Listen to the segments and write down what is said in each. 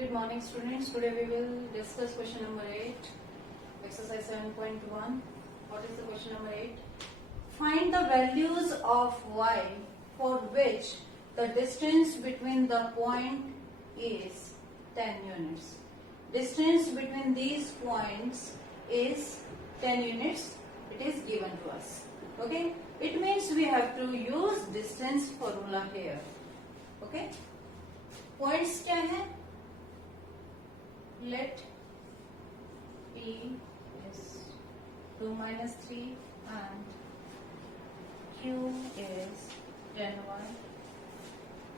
Good morning, students. Today we will discuss question number 8, exercise 7.1. What is the question number 8? Find the values of y for which the distance between the point is 10 units. Distance between these points is 10 units. It is given to us. Okay? It means we have to use distance formula here. Okay? Points क्या है? Let P is 2 minus 3 and Q is 10y.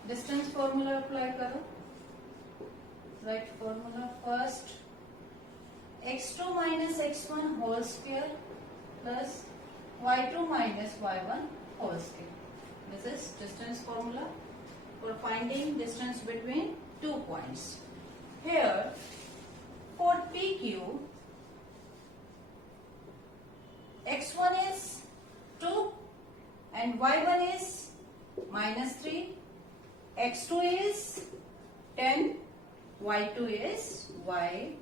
Distance formula apply करो. Write formula first. x2 minus x1 whole square plus y2 minus y1 whole square. This is distance formula for finding distance between 2 points. Here, for PQ, x1 is 2 and y1 is minus 3, x2 is 10, y2 is y.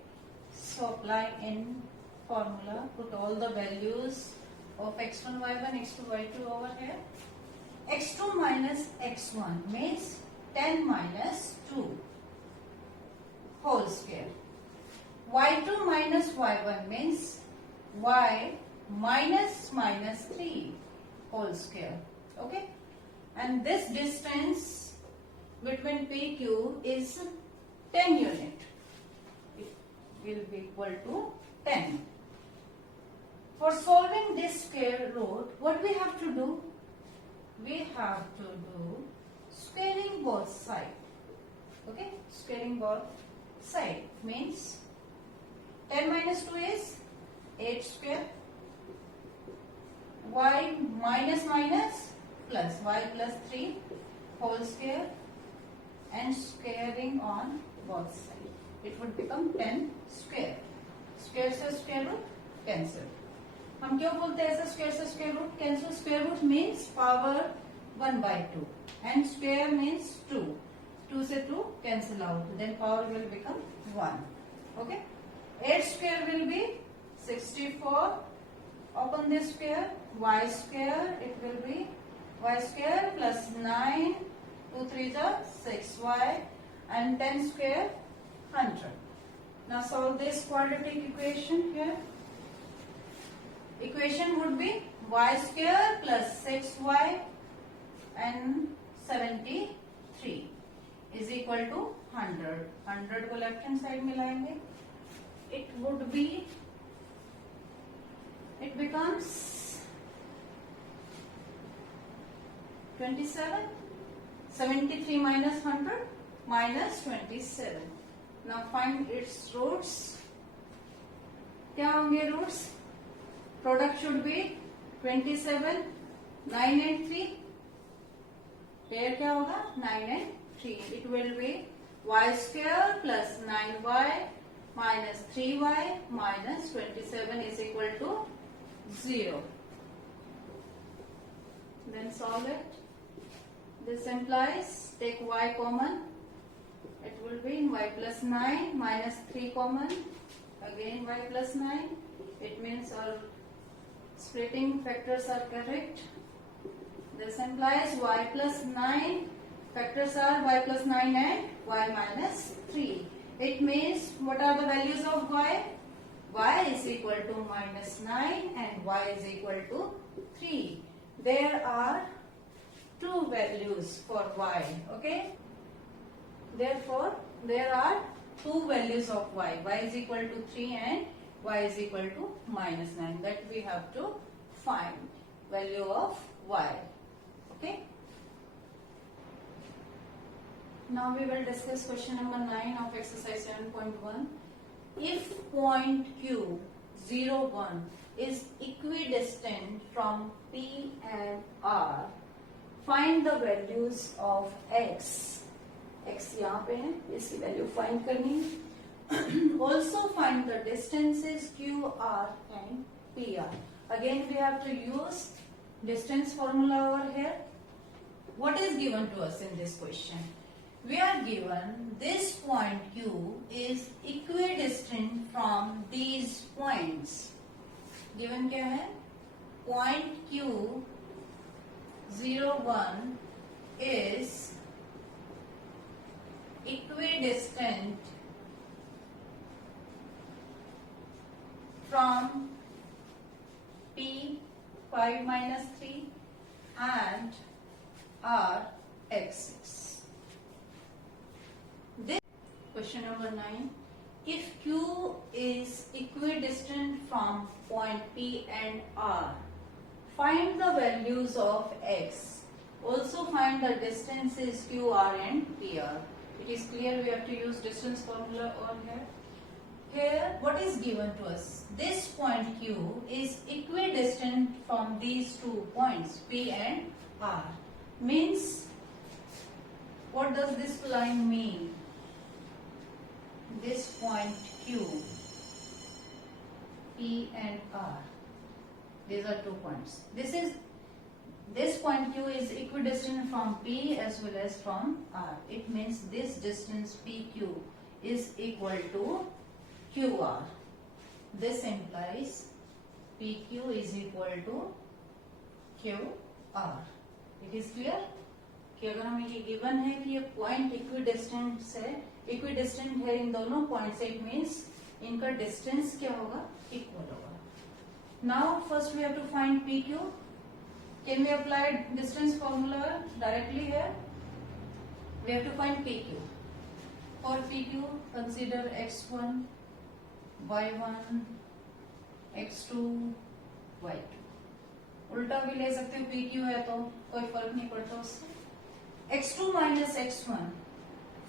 So apply in formula, put all the values of x1, y1, x2, y2 over here. x2 minus x1 means 10 minus 2 whole square. y2 minus y1 means y minus minus 3 whole square. Okay? And this distance between PQ is 10 unit. It will be equal to 10. For solving this square root, what we have to do? We have to do squaring both sides. Okay? Squaring both sides means 10 minus 2 is 8 square. Y minus minus plus y plus 3 whole square and squaring on both sides. It would become 10 square. Square से square root cancel. हम क्यों बोलते हैं ऐसे square से square root cancel? Square root means power 1/2 and square means 2. 2 से 2 cancel out. Then power will become 1. Okay? 8 square will be 64. Open this square. Y square, it will be y square plus 9. 2 3s are 6y and 10 square 100. Now solve this quadratic equation here. Equation would be y square plus 6y and 73 is equal to 100. 100 को left hand side में लाएंगे. It would be, it becomes 27. 73 minus 100 minus 27. Now find its roots. क्या होंगे roots? Product should be 27, 9 and 3. Pair क्या होगा? 9 and 3. It will be y square plus 9y minus 3y minus 27 is equal to 0. Then solve it. This implies take y common. It will be y plus 9 minus 3 common. Again y plus 9. It means our splitting factors are correct. This implies y plus 9. Factors are y plus 9 and y minus 3. It means what are the values of y? Y is equal to minus 9 and y is equal to 3. There are two values for y. Okay? Therefore, there are two values of y. Y is equal to 3 and y is equal to minus 9. That we have to find value of y. Okay? Now we will discuss question number 9 of exercise 7.1. If point Q 0, 1 is equidistant from P and R, find the values of x. x यहाँ पे है, इसकी value find करनी. Also find the distances QR and PR. Again we have to use distance formula over here. What is given to us in this question? We are given this point Q is equidistant from these points. Given क्या है? Point Q 01 is equidistant from P 5 minus 3 and R x6. This question number 9. If Q is equidistant from point P and R, find the values of x. Also find the distances QR and PR. It is clear we have to use distance formula on here. Here, what is given to us? This point Q is equidistant from these two points, P and R. Means, what does this line mean? This point Q, P and R. These are 2 points. This point Q is equidistant from P as well as from R. It means this distance PQ is equal to QR. This implies PQ is equal to QR. It is clear कि अगर हमें ये given है कि ये point equidistant है इन दोनों point से, इट मीन्स इनका डिस्टेंस क्या होगा? इक्वल होगा. Now first we have to find PQ. Can we apply distance formula directly here? We have to find PQ. For PQ, consider x1, y1, x2, y2. उल्टा भी ले सकते हो, PQ है तो कोई फर्क नहीं पड़ता उससे. x2 minus x1,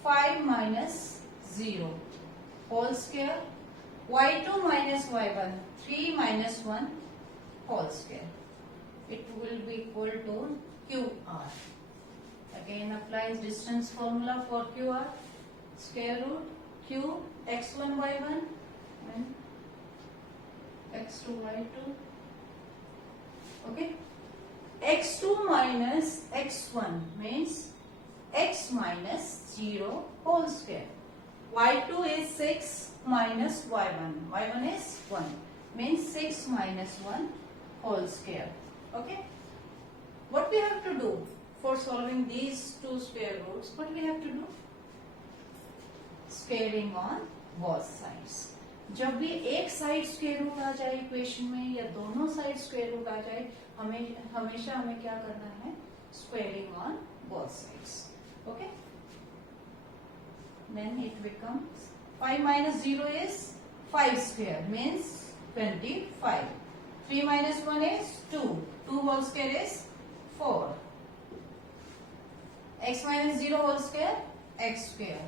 5 minus 0, whole square. y2 minus y1, 3 minus 1, whole square. It will be equal to QR. Again applies distance formula for QR. Square root Q x1 y1 and x2 y2. Okay. x2 minus x1 means x minus 0 whole square. y2 is 6 minus y1. y1 is 1 means 6 minus 1 whole square. Okay. What we have to do for solving these two square roots? What we have to do? Squaring on both sides. जब भी एक side square root आ जाए equation में या दोनों side square root आ जाए, हमेशा हमें क्या करना है? Squaring on both sides. Okay. Then it becomes 5 minus 0 is 5 square means 25. 3 minus 1 is 2. 2 whole square is 4. X minus 0 whole square, x square.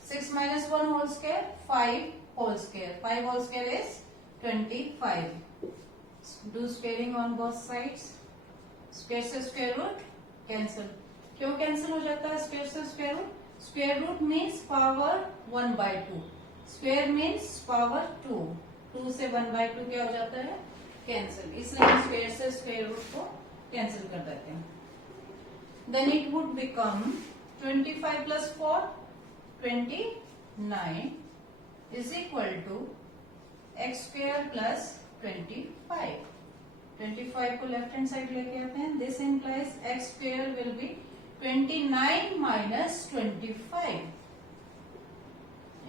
6 minus 1 whole square, 5 whole square. 5 whole square is 25. Do squaring on both sides. Square से square root cancel. क्यों cancel हो जाता है square से square root? Square root means power 1 by 2. Square means power 2. 2 से 1 by 2 क्या हो जाता है? कैंसिल. इसलिए हम स्क्वायर से स्क्वायर रूट को कैंसिल कर देते हैं. Then it would become 25 plus 4 29 is equal to x square plus 25. 25 को लेफ्ट हैंड साइड लेके आते हैं. This implies x square will be 29 minus 25.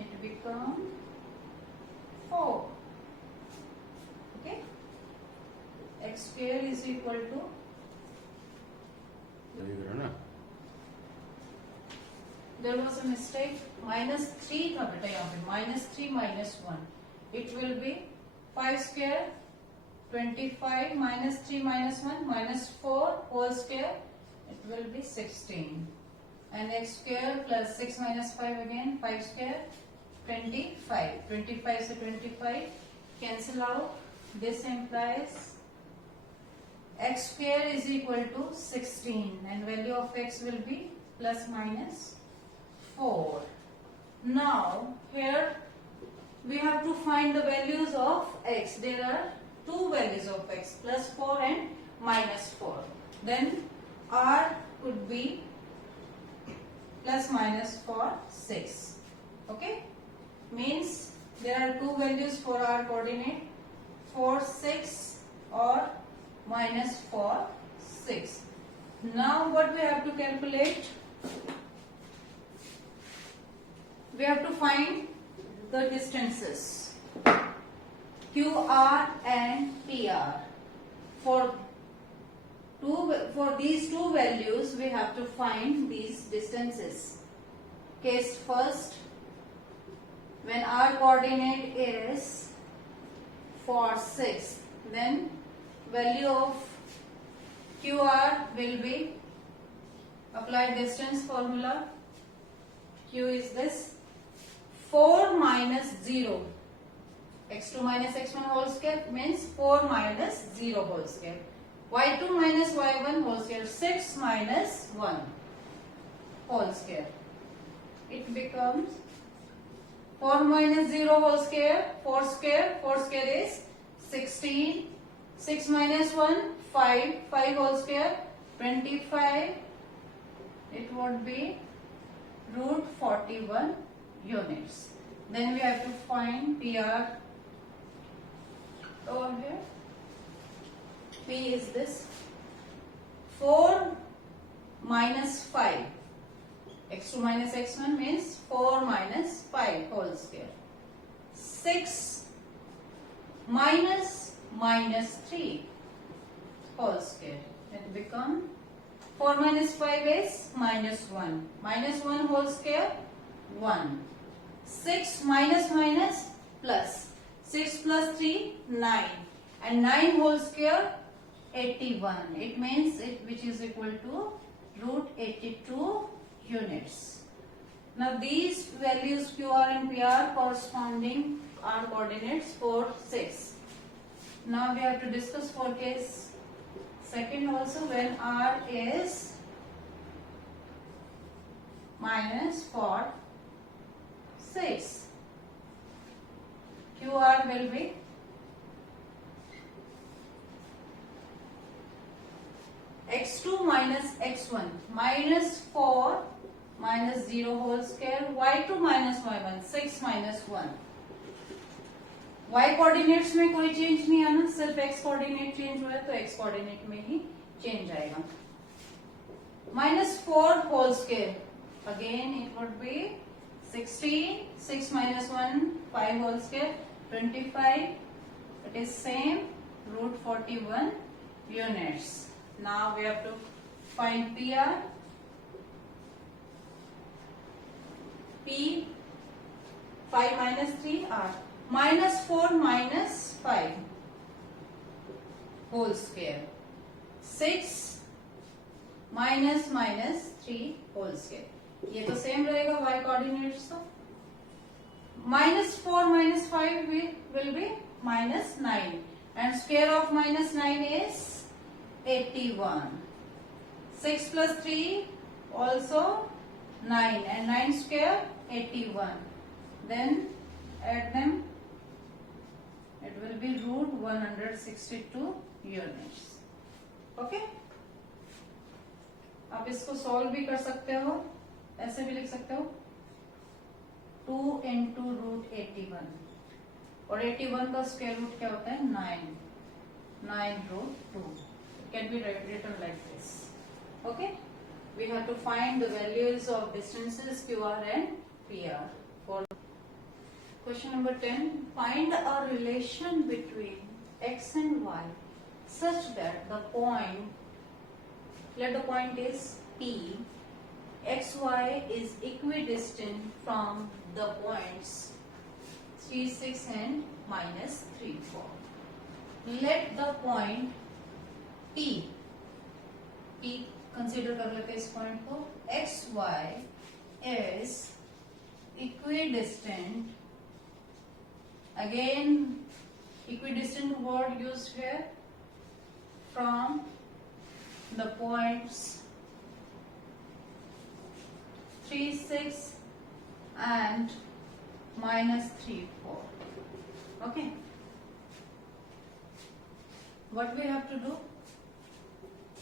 It become 4. X square is equal to there was a mistake. minus 3 था बेटा यहाँ पे. minus 3 minus 1. It will be 5 square 25 minus 3 minus 1 minus 4 whole square. It will be 16. And x square plus 6 minus 5 again 5 square 25. 25 से 25 cancel out. This implies x square is equal to 16 and value of x will be plus minus 4. Now here we have to find the values of x. There are two values of x, plus 4 and minus 4. Then r could be plus minus for 6. Okay, there are two values for our coordinate, 4, 6 or minus 4, 6. Now what we have to calculate? We have to find the distances QR and PR. For these two values, we have to find these distances. Case first, when our coordinate is 4, 6, then value of QR will be applied distance formula. Q is this 4 minus 0. X2 minus x1 whole square means 4 minus 0 whole square. Y2 minus y1 whole square, 6 minus 1 whole square. It becomes 4 minus 0 whole square, 4 square, 4 square is 16, 6 minus 1, 5, 5 whole square, 25, it would be root 41 units. Then we have to find PR over here. P is this 4 minus 5. X2 minus x1 means 4 minus 5 whole square. 6 minus 3 whole square. It becomes 4 minus 5 is minus 1. Minus 1 whole square 1. 6 minus plus. 6 plus 3 9. And 9 whole square 81. It means which is equal to root 82 units. Now these values QR and PR corresponding are coordinates for 6. Now we have to discuss for case second also, when R is minus 4, 6. QR will be x2 minus x1 minus 4 minus 0 whole square, y2 minus y1 6 minus 1. y coordinates में कोई change नहीं आना, सिर्फ x coordinate change हुआ है तो x coordinate में ही change आएगा. minus 4 whole square, again it would be 16, 6 minus 1 5 whole square, 25. It is same, root 41 units. Now we have to find PR. P 5 minus 3 R minus 4 minus 5 whole square, 6 minus 3 whole square. ये तो same रहेगा y coordinates तो. minus 4 minus 5 will be minus 9 and square of minus 9 is 81. 6 plus 3 also 9 and 9 square 81. Then add them, it will be root 162 units. Okay? आप इसको solve भी कर सकते हो, ऐसे भी लिख सकते हो 2 into root 81 और 81 का स्क्वायर रूट क्या होता है 9 root 2. It can be written like this. Okay? We have to find the values of distances QR and PR. For question number 10, find a relation between x and y such that the point, let the point is P, xy is equidistant from the points 3, 6 and minus 3, 4. Let the point P consider कर लेते हैं इस point को, xy is equidistant, again equidistant word used here, from the points 3, 6 and minus 3, 4. Okay. What we have to do?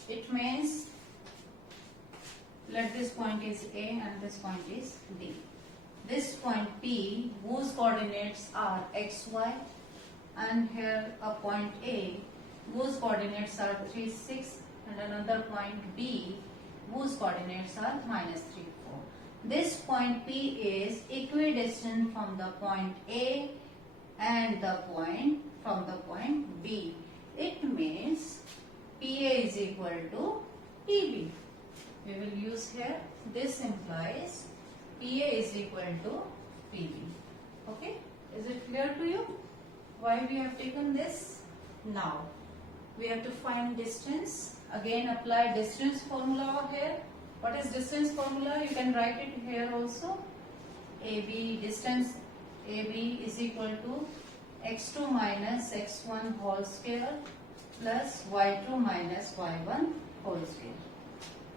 It means let this point is A and this point is D. This point P whose coordinates are xy, and here a point A whose coordinates are 3, 6, and another point B whose coordinates are -3, 4. This point P is equidistant from the point A and the point from the point B. It means PA is equal to PB. We will use here, this implies PA is equal to PB. Okay, is it clear to you why we have taken this? Now we have to find distance. Again, apply distance formula here. What is distance formula? You can write it here also. AB, distance AB is equal to x2 minus x1 whole square plus y2 minus y1 whole square.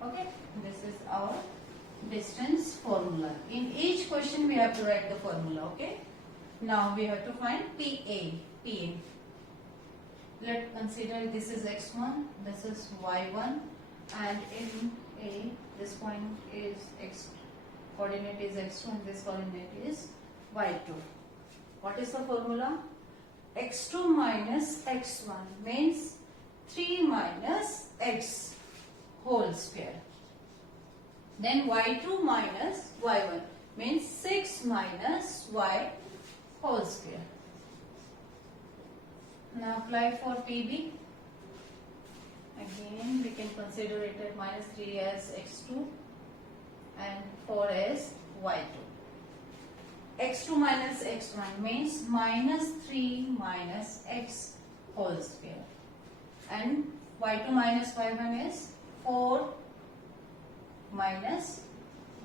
Okay, this is our distance formula. In each question we have to write the formula. Okay, now we have to find PA. Let's consider this is x1, this is y1, and in A this point is x coordinate is x2 and this coordinate is y2. What is the formula? x2 minus x1 means 3 minus x whole square. Then y2 minus y1 means 6 minus y whole square. Now apply for PB. Again we can consider it at -3 as x2 and 4 as y2. x2 minus x1 means -3 minus x whole square, and y2 minus y1 is 4 minus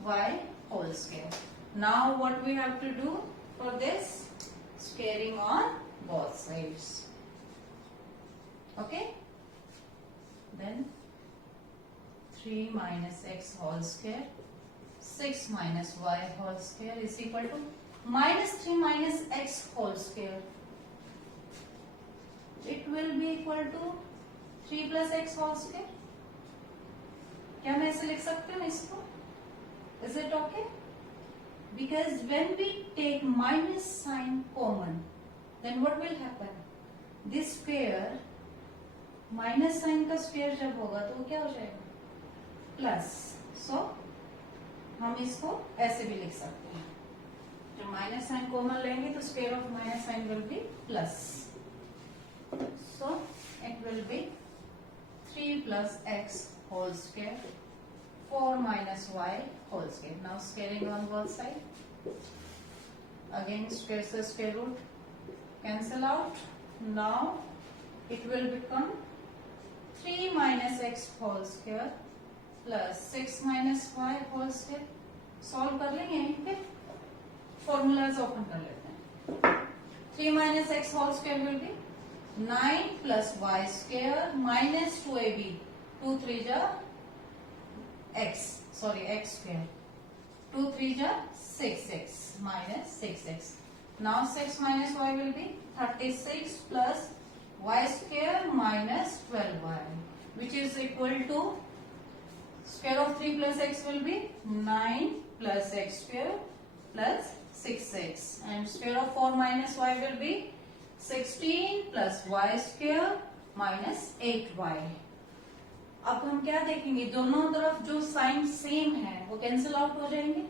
y whole square. Now what we have to do for this? Squaring on both sides. Okay, then 3 minus x whole square, 6 minus y whole square is equal to -3 minus x whole square. It will be equal to 3 plus x whole square. क्या मैं ऐसे लिख सकती हूँ इसको? Is it okay? Because when we take minus sign common, then what will happen? This square, minus sine का square जब होगा तो वो क्या हो जाएगा? प्लस. सो हम इसको ऐसे भी लिख सकते हैं. जब माइनस साइन कॉमन लेंगे तो square of minus sine will be plus. So it will be 3 plus x whole square, 4 minus y whole square. Now squaring on both sides. Again square से square root cancel out. Now it will become 3 minus x whole square plus 6 minus y whole square. Solve कर लेंगे यहीं पे. Formulas open कर लेते हैं. 3 minus x whole square will be 9 plus y square minus 2ab. 2 3 जा x square. 2 3 जा 6x minus 6x. Now 6 minus y will be 36 plus y square minus 12y, which is equal to square of 3 plus x will be 9 plus x square plus 6x, and square of 4 minus y will be 16 plus y square minus 8y. अब हम क्या देखेंगे? दोनों तरफ जो sign same है वो cancel out हो जाएंगे.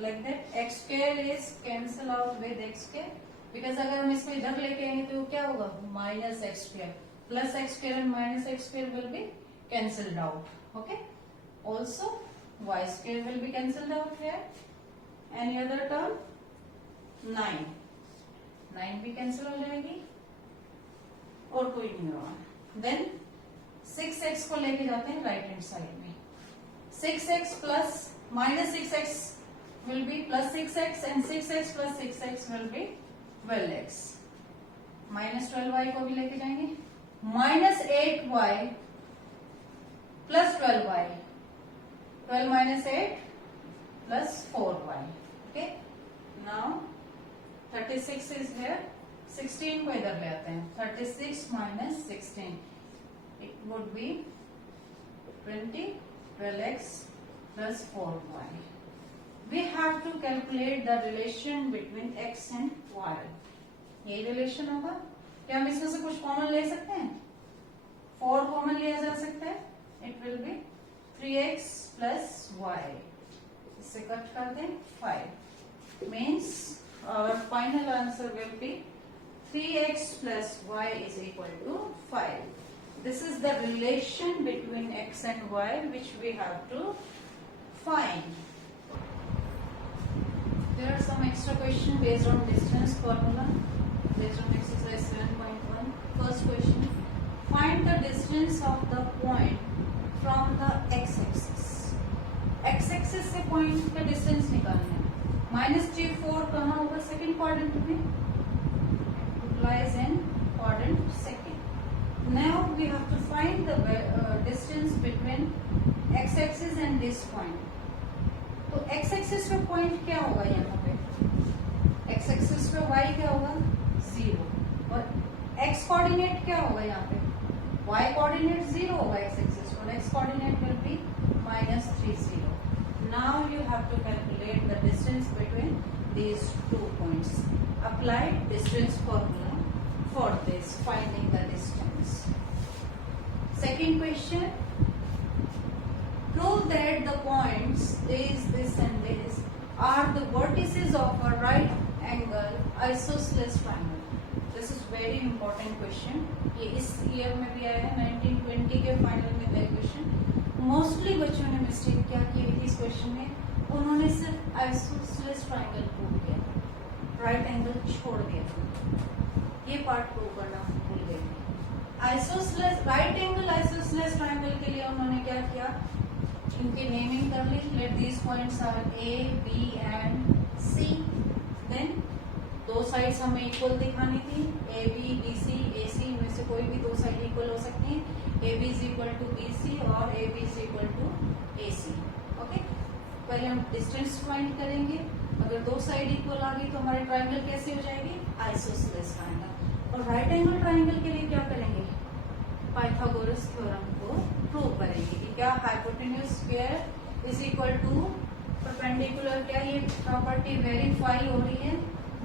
Like that x square is cancel out with x square. Because अगर हम इसको इधर लेके आएंगे तो क्या होगा? Minus x square plus x square and minus x square will be cancelled out. Okay, also y square will be cancelled out here. Any other term? 9 भी कैंसिल हो जाएगी और कोई नहीं होगा. देन 6x को लेके जाते हैं राइट हैंड साइड में. 6x plus minus 6x will be plus 6x and 6x plus 6x will be 12x. Minus 12y को भी लेके जाएंगे. Minus 8y plus 12y. 12 minus 8 plus 4y. Okay, now 36 is here. 16 को इधर ले आते हैं. 36 minus 16 it would be 20. 12x plus 4y. we have to calculate the relation between x and y. ये रिलेशन होगा. क्या हम इसमें से कुछ कॉमन ले सकते हैं? 4 कॉमन लिया जा सकता है. It will B 3x plus y. इससे कट कर दें 5. Means our final answer will be 3x plus y is equal to 5. This is the relation between x and y which we have to find. There are some extra questions based on distance formula based on exercise 7.1. First question, find the distance of the point from the x-axis. x-axis से point का distance निकालना है. -3 कहाँ होगा? Second quadrant में. It lies in quadrant second. Now we have to find the distance between x-axis and this point. तो x-axis पे point क्या होगा यहाँ पे? x-axis पे y क्या होगा? 0. और x coordinate क्या होगा यहाँ पे? y coordinate 0 होगा x-axis और x coordinate will be -30. Now you have to calculate the distance between these 2 points. Apply distance formula for this, finding the distance. Second question, prove that the points this and this are the vertices of a right angle isosceles triangle. This is very important question. ये इस year में भी आया है, 1920 के final में था question. Mostly बच्चों ने मिस्टेक क्या की थी इस क्वेश्चन में? उन्होंने सिर्फ आइसोसेलेस ट्रायंगल प्रूव किया, राइट एंगल छोड़ दिया. ये पार्ट प्रूव करना भूल गए. Isosceles right angle isosceles triangle के लिए उन्होंने क्या किया? इनकी नेमिंग कर ली. Let these points are A, B and C. Then 2 sides हमें इक्वल दिखानी थी. ए बी, बी सी, ए सी, इनमें से कोई भी 2 साइड इक्वल हो सकती है. A B is equal to B C और A B is equal to A C. Okay, पहले हम डिस्टेंस फाइंड करेंगे. अगर 2 साइड इक्वल आ गई तो हमारी ट्रायंगल कैसे हो जाएगी? Isosceles triangle. और राइट एंगल ट्रायंगल के लिए क्या करेंगे? पाइथागोरस थ्योरम को प्रूव करेंगे कि क्या hypotenuse square is equal to perpendicular. क्या ये प्रॉपर्टी वेरीफाई हो रही है?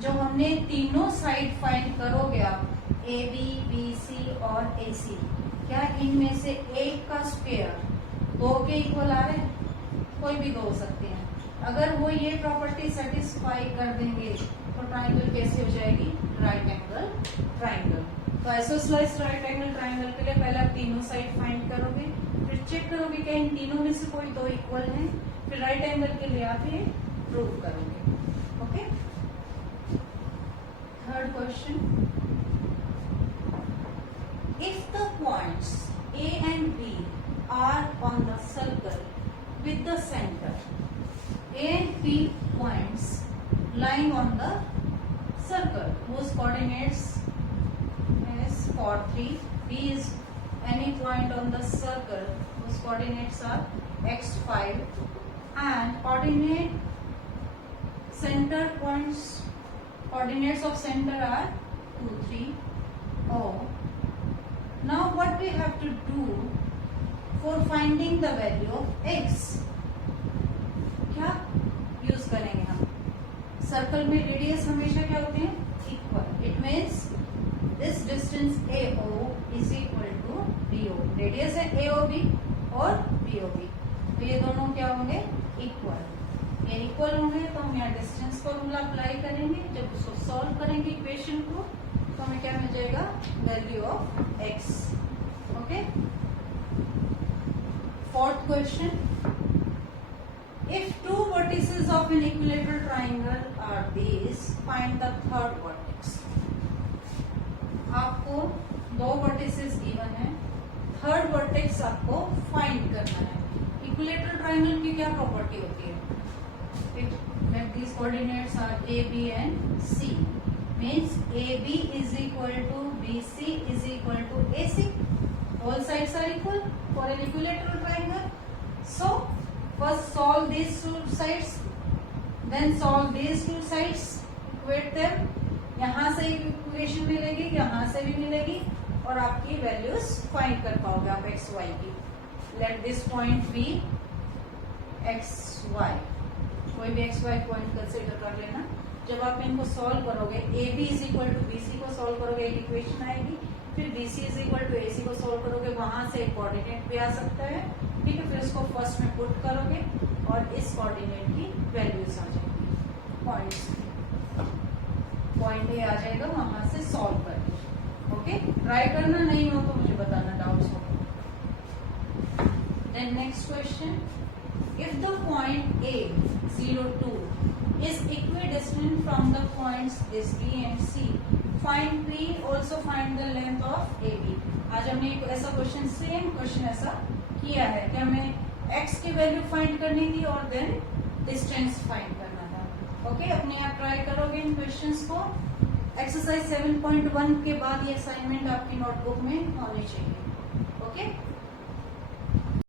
जो हमने तीनों साइड फाइंड करोगे आप, ए बी, बी सी और ए सी, क्या इनमें से एक का स्क्वायर 2 के इक्वल आ रहे हैं? कोई भी 2 हो सकते हैं. अगर वो ये प्रॉपर्टी सेटिस्फाई कर देंगे तो ट्रायंगल कैसे हो जाएगी? Right angle triangle. तो आइसोसेलेस राइट एंगल ट्रायंगल के लिए पहले आप तीनों साइड फाइंड करोगे, फिर चेक करोगे क्या इन तीनों में से कोई 2 इक्वल है, फिर राइट एंगल के लिए आप ये प्रूव करोगे. Okay. Third question, if the points A and B are on the circle with the center, A and B points lying on the circle whose coordinates is 4, 3. B is any point on the circle whose coordinates are x, 5 and coordinate center points. Coordinates of center are 2, 3, O. Now what we have to do for finding the value of x? क्या use करेंगे हम? Circle में radius हमेशा क्या होते हैं? Equal. It means this distance AO is equal to BO. Radius है AOB और BOB, तो ये दोनों क्या होंगे? इक्वल. ये इक्वल होंगे तो हम यहाँ डिस्टेंस फॉर्मूला अप्लाई करेंगे. जब उसको सॉल्व करेंगे इक्वेशन को तो हमें क्या मिल जाएगा? Value of x. Okay. Fourth question, if 2 vertices of an equilateral triangle are these, find the third vertex. आपको 2 vertices given है, थर्ड वर्टेक्स आपको फाइंड करना है. इक्विलेटरल ट्रायंगल की क्या प्रॉपर्टी होती है? Let these coordinates are A, B and C. Means AB is equal to BC is equal to AC. All sides are equal for an equilateral triangle. So first solve these 2 sides, then solve these 2 sides, equate them. यहाँ से equation मिलेगी, यहाँ से भी मिलेगी और आपकी values find कर पाओगे आप x, y की. Let this point be x, y. कोई भी एक्स वाई पॉइंट कंसिडर कर लेना। जब आप इनको सॉल्व करोगे, A B is equal to B C को सॉल्व करोगे एक इक्वेशन आएगी, फिर B C is equal to A C को सॉल्व करोगे, वहां से एक कोऑर्डिनेट भी आ सकता है, ठीक है। फिर उसको फर्स्ट में पुट करोगे और इस कोऑर्डिनेट की वैल्यूज आ जाएंगी, पॉइंट ए आ जाएगा, वहां से सॉल्व करके। ओके, ट्राई करना, नहीं हो तो मुझे बताना डाउट्स हो। Then next question, if the point A 0, 2 is equidistant from the points this B and C, find P, also find the length of AB। आज हमने एक ऐसा क्वेश्चन, सेम क्वेश्चन ऐसा किया है कि हमें x की वैल्यू फाइंड करनी थी और देन डिस्टेंस फाइंड करना था। ओके, अपने आप ट्राई करोगे इन क्वेश्चंस को। एक्सरसाइज 7.1 के बाद ये असाइनमेंट आपकी नोटबुक में होनी चाहिए। ओके।